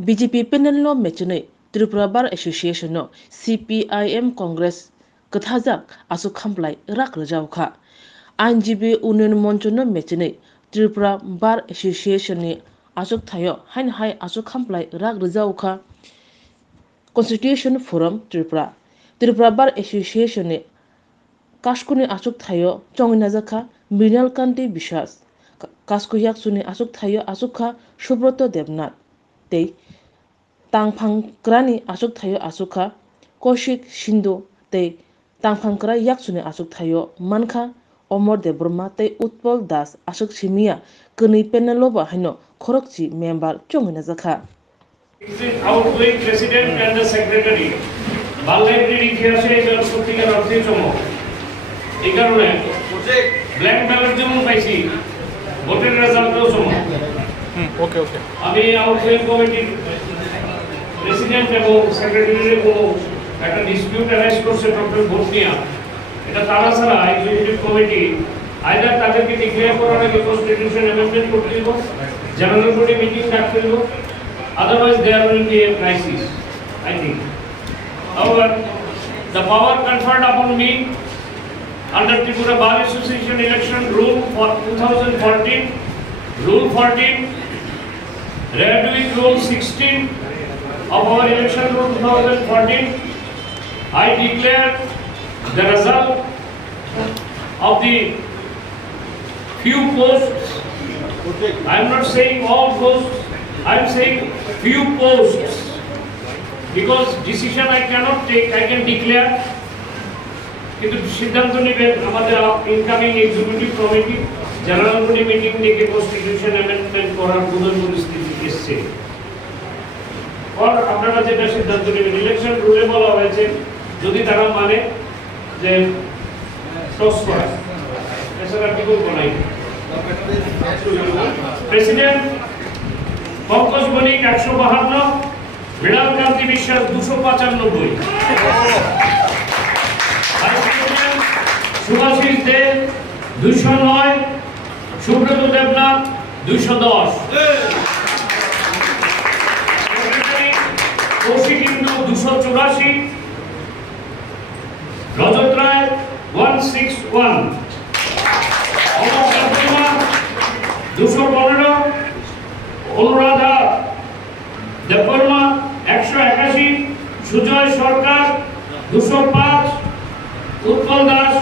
BJP panel no mechune Tripura Bar Association no CPIM Congress kathajak asu khamplai rak rajauka INGB Union Moncho no mechune Tripura Bar Association ni asuk thayo hain hai asu khamplai rak rajauka Constitution Forum Tripura Bar Association ni Kashkuni asuk thayo chongina Mrinal Kanti Bishas Kaskuyak suni asuk thayo asukha Subroto Debnath tei Tangphangkrani asuk thayo asukha Koshik Shindo tei Tangphangkra yaksuni asuk thayo Mankha Omor Debrma tei Utpal Das asuk simia kuni peneloba haino khorokchi member chongina zakha Outgoing president and the secretary বাংলাদেশের ইতিহাসে এটা সত্যিকার অর্থে চমক এই কারণে black ballot যেমন পাইছি ভোটের রেজাল্টও চমক ওকে আমি আউটগোয়িং কমিটির প্রেসিডেন্ট এবং সেক্রেটারির কোনো একটা ডিসপিউট অ্যারাইজ করছে টোটাল ভোট নিয়ে এটা তারা ছাড়া এক্সিকিউটিভ কমিটি আইদার তাদেরকে ডিক্লেয়ার করার আগে কনস্টিটিউশন অ্যামেন্ডমেন্ট করতে দিব জেনারেল বডি মিটিং ডাকতে দিব otherwise there will be a crisis I think. However, the power conferred upon me under Tripura Bar Association election rule for 2014, rule 14, read with rule 16 of our election rule 2014, I declare the result of the few posts. I am not saying all posts, I am saying few posts. Because decision I cannot take, I can declare. কিন্তু সিদ্ধান্ত নেবেন আমাদের incoming executive committee general body meeting থেকে constitution amendment করার প্রয়োজন পরিস্থিতি এসেছে আর আপনারা যেটা সিদ্ধান্ত নেবেন ইলেকশন রুলে বলা হয়েছে যদি তারা মানে যে টস করা এছাড়া কি করবো নাই প্রেসিডেন্ট পঙ্কজ বণিক 152 মৃণাল কান্তি বিশ্বাস 295 সুভাষিস দে 209 সুব্রত দেবনাথ 210 কৌশিক ইন্দু 284 রজত রায় 161 অমর দেববর্মা 215 অনুরাধা দেববর্মা 181 সুজয় সরকার 205 Utpal Das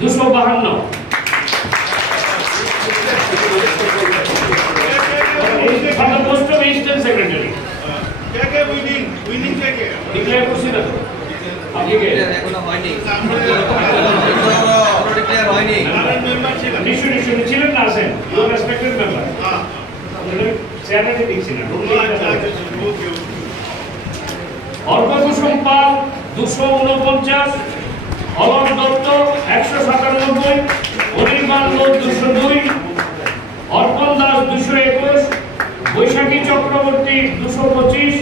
252 for the post of assistant secretary क्या winning क्या declare করছি না তো আপনি কে এখনো হয়নি ডিক্লেয়ার হয়নি মেম্বার ছিলেন না আছেন ইউ রেসপেক্টেড মেম্বার চেয়ারম্যান দিচ্ছি না অর্ককুসুম পাল 249 অলক দত্ত 197 অনির্বাণ লোক 202 অর্পণ দাস 221 বৈশাখী চক্রবর্তী 225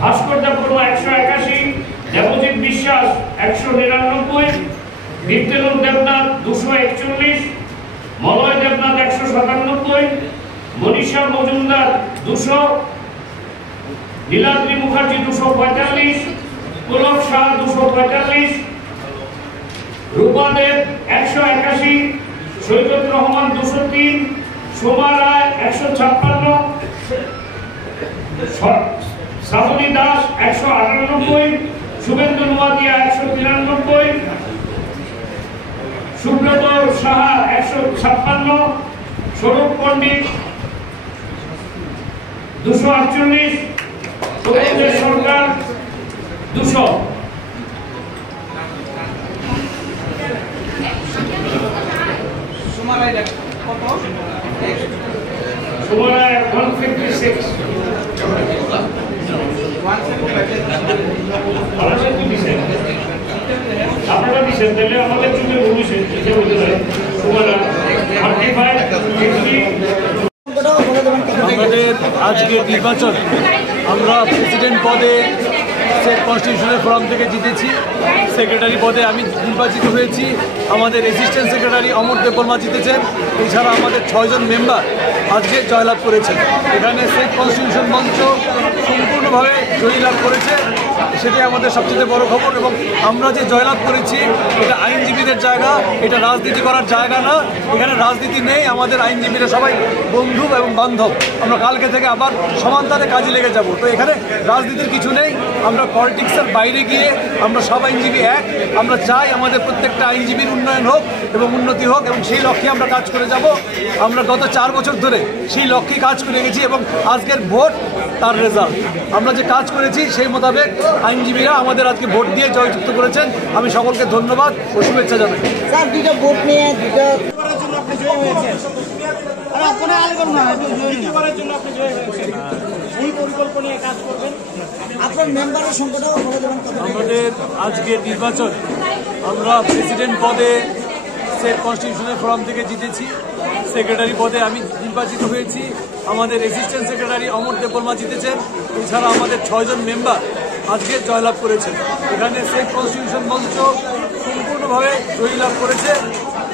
ভাস্কর দেববর্মা 181 দেবজিৎ বিশ্বাস 199 দীপ্তেন্দু দেবনাথ 241 মলয় দেবনাথ 197 মনীষা মজুমদার 200 নীলাদ্রি মুখার্জি 245 পুলক শাহ 245 রূপা দেব 181 সৈকত রহমান 203 সোমা রায় 156 শ্রাবণী দাস 198 শুভেন্দু নোয়াদিয়া 193 সুব্রত সাহা 156 স্বরূপ পণ্ডিত 248 সৌরভ সরকার 200 সুমারায় কত সুমারায় 156 আপনারা দিচ্ছেন তাহলে আমাদের চুলে ভবিষ্যৎ সুমারায় 45 আমাদের আজকের নির্বাচন আমরা প্রেসিডেন্ট পদে কনস্টিটিউশনের ফোরাম থেকে জিতেছি সেক্রেটারি পদে আমি নির্বাচিত হয়েছি আমাদের অ্যাসিস্ট্যান্ট সেক্রেটারি অমর দেববর্মা জিতেছেন এছাড়া আমাদের 6 জন মেম্বার আজকে জয়লাভ করেছেন। এখানে স্টেট কনস্টিটিউশন মঞ্চ সম্পূর্ণভাবে জয়লাভ করেছে, সেটাই আমাদের সবচেয়ে বড় খবর। এবং আমরা যে জয়লাভ করেছি এটা আইনজীবীদের জায়গা, এটা রাজনীতি করার জায়গা না। এখানে রাজনীতি নেই, আমাদের আইনজীবীরা সবাই বন্ধু এবং বান্ধব। আমরা কালকে থেকে আবার সমানতারে কাজে লেগে যাব। তো এখানে রাজনীতির কিছু নেই, আমরা পলিটিক্সের বাইরে গিয়ে আমরা সব আইনজীবী এক। আমরা চাই আমাদের প্রত্যেকটা আইনজীবীর উন্নয়ন হোক এবং উন্নতি হোক, এবং সেই লক্ষ্যে আমরা কাজ করে যাব। আমরা গত 4 বছর ধরে সেই লক্ষ্যে কাজ করে গেছি এবং আজকের ভোট তার রেজাল্ট। আমরা যে কাজ করেছি সেই মোতাবেক আইনজীবীরা আমাদের আজকে ভোট দিয়ে জয়যুক্ত করেছেন। আমি সকলকে ধন্যবাদ ও শুভেচ্ছা জানাই। স্যার, দুইটা ভোট নিয়ে আপনার মেম্বারের সংখ্যাটাও বলে দেবেন। আমাদের আজকের নির্বাচন আমরা প্রেসিডেন্ট পদে স্টেট কনস্টিটিউশনের ফোরাম থেকে জিতেছি। সেক্রেটারি পদে আমি নির্বাচিত হয়েছি। আমাদের অ্যাসিস্ট্যান্ট সেক্রেটারি অমর দেববর্মা জিতেছেন। এছাড়া আমাদের 6 জন মেম্বার আজকে জয়লাভ করেছেন। এখানে স্টেট কনস্টিটিউশন মঞ্চ সম্পূর্ণভাবে জয়লাভ করেছে,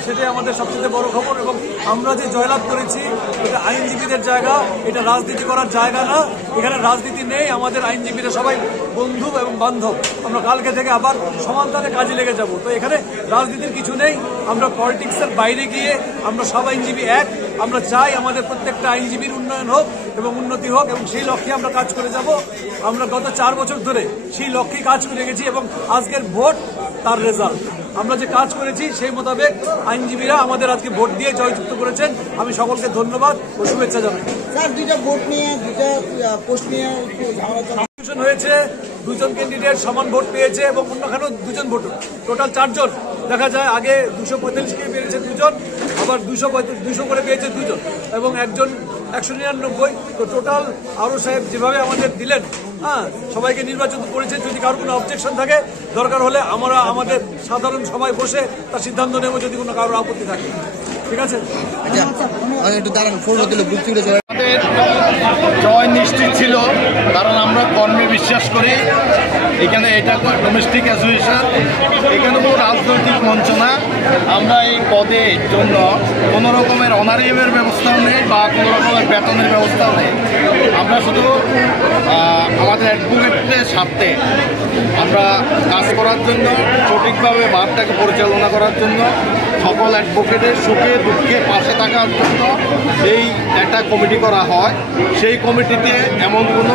সেটাই আমাদের সবচেয়ে বড় খবর। এবং আমরা যে জয়লাভ করেছি এটা আইনজীবীদের জায়গা, এটা রাজনীতি করার জায়গা না। এখানে রাজনীতি নেই, আমাদের আইনজীবীরা সবাই বন্ধু এবং বান্ধব। আমরা কালকে থেকে আবার সমানতারে কাজে লেগে যাব। তো এখানে রাজনীতির কিছু নেই, আমরা পলিটিক্সের বাইরে গিয়ে আমরা সব আইনজীবী এক। আমরা চাই আমাদের প্রত্যেকটা আইনজীবীর উন্নয়ন হোক এবং উন্নতি হোক, এবং সেই লক্ষ্যে আমরা কাজ করে যাব। আমরা গত 4 বছর ধরে সেই লক্ষ্যে কাজ করে গেছি এবং আজকের ভোট তার রেজাল্ট। আমরা যে কাজ করেছি সেই মোতাবেক আইনজীবীরা আমাদের আজকে ভোট দিয়ে জয়যুক্ত করেছেন। আমি সকলকে ধন্যবাদ ও শুভেচ্ছা জানাই। স্যার, দুইটা ভোট নিয়ে দুইটা পোস্ট নিয়ে হয়েছে, 2 জন ক্যান্ডিডেট সমান ভোট পেয়েছে এবং অন্যখানেও 2 জন ভোট, টোটাল 4 জন। দেখা যায় আগে 245 কে পেয়েছে 2 জন, আবার 200 করে পেয়েছে 2 জন, এবং একজন 199। তো টোটাল আরও সাহেব যেভাবে আমাদের দিলেন, সবাইকে নির্বাচন করেছে। যদি কারোর কোনো অবজেকশন থাকে, দরকার হলে আমরা আমাদের সাধারণ সবাই বসে তার সিদ্ধান্ত নেব যদি কোনো কারোর আপত্তি থাকে। ঠিক আছে, একটু দাঁড়ান, ফোন দিলে বুক চুড়ে আমাদের জয় নিশ্চিত ছিল, কারণ আমরা কর্মে বিশ্বাস করি। এখানে এটা ডোমেস্টিক অ্যাসোসিয়েশন, এখানে কোনো রাজনৈতিক মঞ্চ না। আমরা এই পদের জন্য কোনো রকমের অনারিয়ামের ব্যবস্থাও নেই বা কোনো রকমের বেতনের ব্যবস্থাও নেই। আমরা শুধু আমাদের অ্যাডভোকেটের স্বার্থে আমরা কাজ করার জন্য, সঠিকভাবে বারটাকে পরিচালনা করার জন্য, সকল অ্যাডভোকেটের সুখে দুঃখে পাশে থাকার জন্য এই একটা কমিটি করা হয়। সেই কমিটিতে এমন কোনো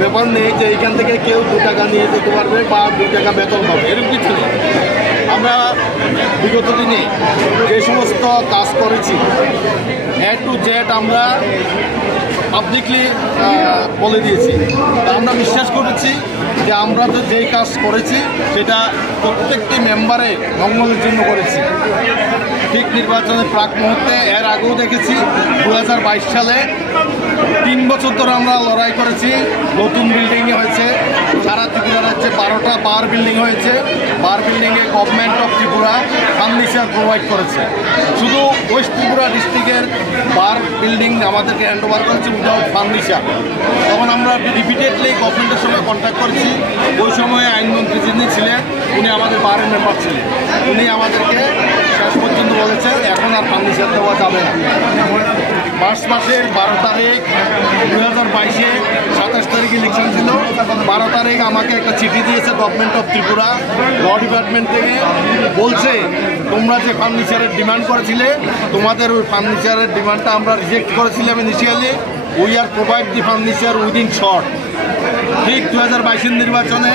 ব্যাপার নেই যে এখান থেকে কেউ 2 টাকা নিয়ে যেতে পারবে বা 2 টাকা বেতন পাবে, এরকম কিছু নেই। আমরা বিগত দিনে যে সমস্ত কাজ করেছি A to Z আমরা পাবলিকলি বলে দিয়েছি। আমরা বিশ্বাস করেছি যে আমরা তো যেই কাজ করেছি সেটা প্রত্যেকটি মেম্বারের মঙ্গলের জন্য করেছি। ঠিক নির্বাচনের প্রাক মুহূর্তে এর আগেও দেখেছি 2022 সালে 3 বছর ধরে আমরা লড়াই করেছি। নতুন বিল্ডিংয়ে হয়েছে, সারা ত্রিপুরা রাজ্যে 12টা বার বিল্ডিং হয়েছে। বার বিল্ডিংয়ে government of Tripura furniture provide করেছে। শুধু ওয়েস্ট ত্রিপুরা ডিস্ট্রিক্টের বার বিল্ডিং আমাদেরকে হ্যান্ড ওভার করেছে উইদাউট ফার্নিচার। তখন আমরা রিপিটেডলি গভর্নমেন্টের সঙ্গে কন্ট্যাক্ট করেছি। ওই সময়ে আইনমন্ত্রী যিনি ছিলেন উনি আমাদের বারের মেম্বার ছিলেন। উনি আমাদেরকে শেষ পর্যন্ত বলেছেন এখন আর ফার্নিচার দেওয়া যাবে না। মার্চ মাসের 12 তারিখ 2022-এ 27 তারিখ ইলেকশন ছিল। 12 তারিখ আমাকে একটা চিঠি দিয়েছে government of Tripura law department থেকে, বলছে তোমরা যে ফার্নিচারের ডিমান্ড করেছিলে তোমাদের ওই ফার্নিচারের ডিমান্ডটা আমরা রিজেক্ট করেছিলাম initially. We are provide the furniture within short. ঠিক 2022-এর নির্বাচনে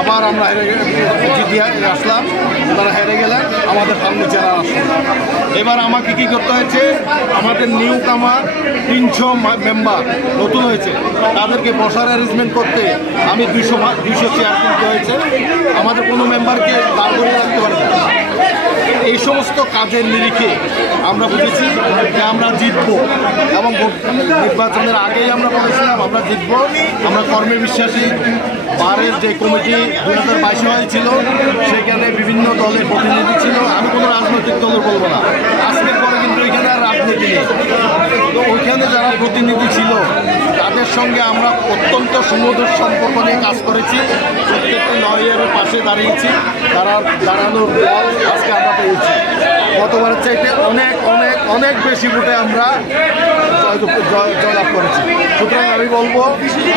আবার আমরা জিতে আসলাম, তারা হেরে গেলেন, আমাদের ফার্নিচার আর আসলো। এবার আমাকে কী করতে হয়েছে, আমাদের নিউ কামার 300 মেম্বার নতুন হয়েছে, তাদেরকে বসার অ্যারেঞ্জমেন্ট করতে আমি 200 চেয়ার কিনতে হয়েছে। আমাদের কোনো মেম্বারকে দাঁড় করে রাখতে পারবে না। এই সমস্ত কাজের নিরিখে আমরা বুঝেছি যে আমরা জিতব, এবং নির্বাচনের আগেই আমরা বলেছিলাম আমরা জিতব। আমরা কর্মে বিশ্বাসী। বারের যে কমিটি 2022 হয়েছিল সেখানে বিভিন্ন দলের প্রতিনিধি ছিল। আমি কোনো রাজনৈতিক দলের বলবো না, আজকের পরে কিন্তু এখানে আর রাজনীতি নেই। তো ওইখানে যারা প্রতিনিধি ছিল তাদের সঙ্গে আমরা অত্যন্ত সুমধুর সম্পর্ক নিয়ে কাজ করেছি। প্রত্যেকটি লয়ারের পাশে দাঁড়িয়েছি, তারা দাঁড়ানোর ফল আজকে আমরা পেয়েছি। গতবারের চাইতে অনেক অনেক অনেক বেশি ভোটে আমরা জয়লাভ করেছি। সুতরাং আমি বলবো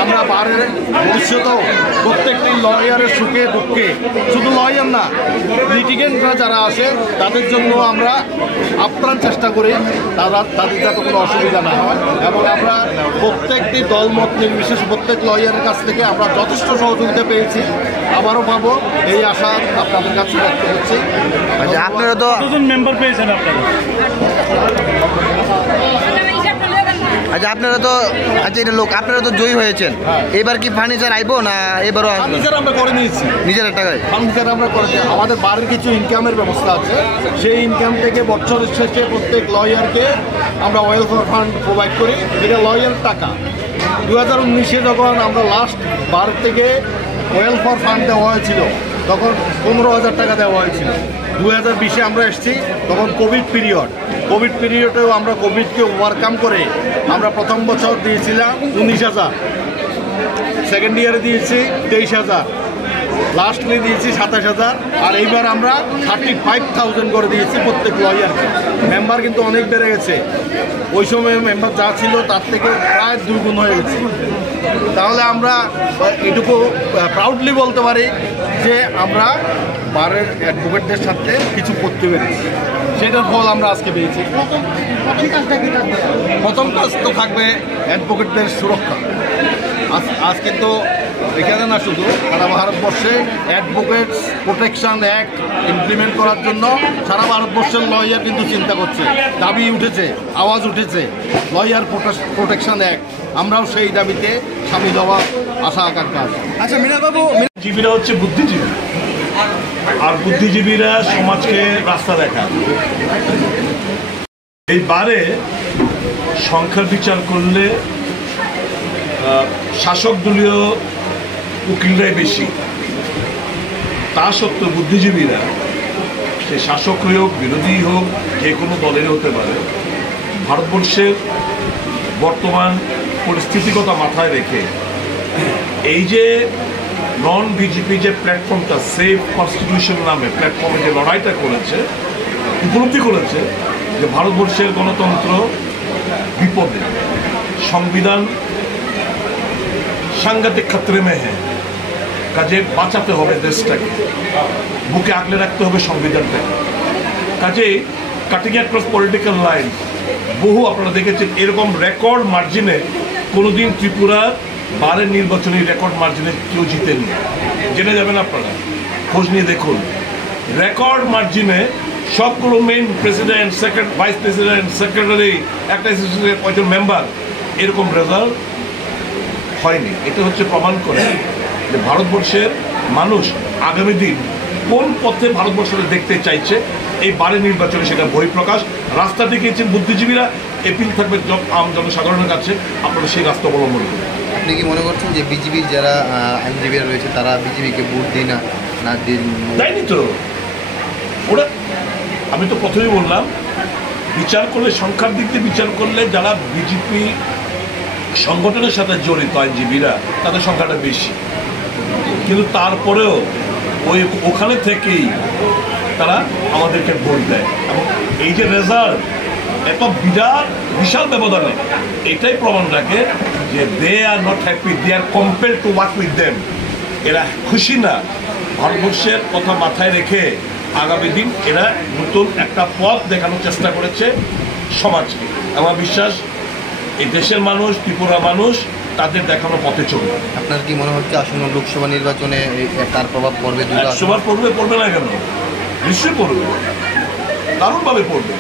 আমরা বারের ভবিষ্যতেও প্রত্যেকটি লয়ারের সুখে দুঃখে, শুধু লয়ার না, লিটিগেন্টরা যারা আসে তাদের জন্য আমরা আপ্রাণ চেষ্টা করি তাদের যাতে কোনো অসুবিধা না হয়, এবং আমরা প্রত্যেকটি দলমত নির্বিশেষ প্রত্যেক লয়ারের কাছ থেকে আমরা যথেষ্ট সহযোগিতা পেয়েছি, আবারও পাবো এই আশা আপনাদের কাছে ব্যক্ত করছি। আচ্ছা, আপনারা তো মেম্বার পেয়েছেন আপনারা? আচ্ছা, আপনারা তো এটা লোক আপনারা তো জয়ী হয়েছেন, এবার কি ফার্নিচার আইবো না এবারও ফার্নিচার আমরা করে নিয়েছি নিজের টাকায়? ফার্নিচার আমরা করেছি, আমাদের বাড়ির কিছু ইনকামের ব্যবস্থা আছে, সেই ইনকাম থেকে বছরের শেষে প্রত্যেক লয়ারকে আমরা ওয়েলফেয়ার ফান্ড প্রোভাইড করি, এটা লয়ার টাকা। 2019-এ যখন আমরা লাস্ট বার থেকে ওয়েলফেয়ার ফান্ড দেওয়া হয়েছিল তখন 15,000 টাকা দেওয়া হয়েছিল। 2020-এ আমরা এসেছি, তখন কোভিড পিরিয়ডেও আমরা কোভিডকে ওভারকাম করে আমরা প্রথম বছর দিয়েছিলাম 19,000, সেকেন্ড ইয়ারে দিয়েছি 23,000, লাস্টলি দিয়েছি 27,000, আর এইবার আমরা 35,000 করে দিয়েছি প্রত্যেক লয়ারকে। মেম্বার কিন্তু অনেক বেড়ে গেছে, ওই সময় মেম্বার যা ছিল তার থেকে প্রায় 2 গুণ হয়ে গেছে। তাহলে আমরা এটুকু প্রাউডলি বলতে পারি যে আমরা বারের অ্যাডভোকেটদের সাথে কিছু করতে পেরেছি, সেটার ফল আমরা আজকে পেয়েছি। প্রথম কাজ তো থাকবে অ্যাডভোকেটদের সুরক্ষা। আজকে তো এখানে না, শুধু সারা ভারতবর্ষে অ্যাডভোকেটস প্রোটেকশন অ্যাক্ট ইমপ্লিমেন্ট করার জন্য সারা ভারতবর্ষের লয়ার কিন্তু চিন্তা করছে, দাবি উঠেছে, আওয়াজ উঠেছে, লয়ার প্রোটেকশন অ্যাক্ট। আমরাও সেই দাবিতে সামিল হওয়ার আশা আকাঙ্ক্ষা আছে। আচ্ছা মীরাবাবু, জীবীরা হচ্ছে বুদ্ধিজীবী, আর বুদ্ধিজীবীরা সমাজকে রাস্তা দেখায়। এই বারে সংখ্যার বিচার করলে শাসক দলীয় উকিলরাই বেশি, তা সত্ত্বেও বুদ্ধিজীবীরা, সে শাসক হোক বিরোধী হোক যে কোনো দলের হতে পারে, ভারতবর্ষের বর্তমান পরিস্থিতিগতা মাথায় রেখে এই যে নন বিজেপি যে প্ল্যাটফর্মটা সেফ কনস্টিটিউশন নামে প্ল্যাটফর্মে যে লড়াইটা করেছে, উপলব্ধি করেছে যে ভারতবর্ষের গণতন্ত্র বিপদে, সংবিধান সাংঘাতিক খাতরে মে হ্যাঁ, কাজে বাঁচাতে হবে দেশটাকে, বুকে আগলে রাখতে হবে সংবিধানটাকে। কাজেই কাটিং অ্যাক্রস পলিটিক্যাল লাইন বহু আপনারা দেখেছেন এরকম রেকর্ড মার্জিনে কোনোদিন ত্রিপুরার বারের নির্বাচনী রেকর্ড মার্জিনে কেউ জিতেননি, জেনে যাবেন আপনারা, খোঁজ নিয়ে দেখুন। রেকর্ড মার্জিনে সবগুলো main president, vice president, secretary, একটা অ্যাসোসিয়েশনের কয়েকজন মেম্বার, এরকম রেজাল্ট হয়নি। এটা হচ্ছে প্রমাণ করে যে ভারতবর্ষের মানুষ আগামী দিন কোন পথে ভারতবর্ষকে দেখতে চাইছে, এই বারের নির্বাচনে সেটা বহিঃপ্রকাশ। রাস্তা দেখিয়েছেন বুদ্ধিজীবীরা, এপিল থাকবে আম জনসাধারণের কাছে, আপনারা সেই রাস্তা অবলম্বন করুন। আপনি কি মনে করছেন যে বিজেপির যারা আইনজীবীরা রয়েছে তারা বিজেপিকে ভোট দেয় না দেয়নি তো ওরা? আমি তো প্রথমেই বললাম, বিচার করলে সংখ্যার দিক দিয়ে বিচার করলে যারা বিজেপি সংগঠনের সাথে জড়িত আইনজীবীরা তাদের সংখ্যাটা বেশি, কিন্তু তারপরেও ওখানে থেকেই তারা আমাদেরকে ভোট দেয়, এবং এই যে রেজাল্ট এত বিশাল ব্যবধানে, এটাই প্রমাণ রাখে যে they are not happy, they are compelled to work with them. এরা খুশি না। ভারতবর্ষের কথা মাথায় রেখে আগামী দিন এরা নতুন একটা পথ দেখানোর চেষ্টা করেছে সমাজকে। আমার বিশ্বাস এই দেশের মানুষ, ত্রিপুরা মানুষ তাদের দেখানো পথে চলবে। আপনার কি মনে হচ্ছে আসন্ন লোকসভা নির্বাচনে তার প্রভাব পড়বে? 100বার পড়বে না কেন? নিশ্চয়ই পড়বে, দারুণভাবে পড়বে।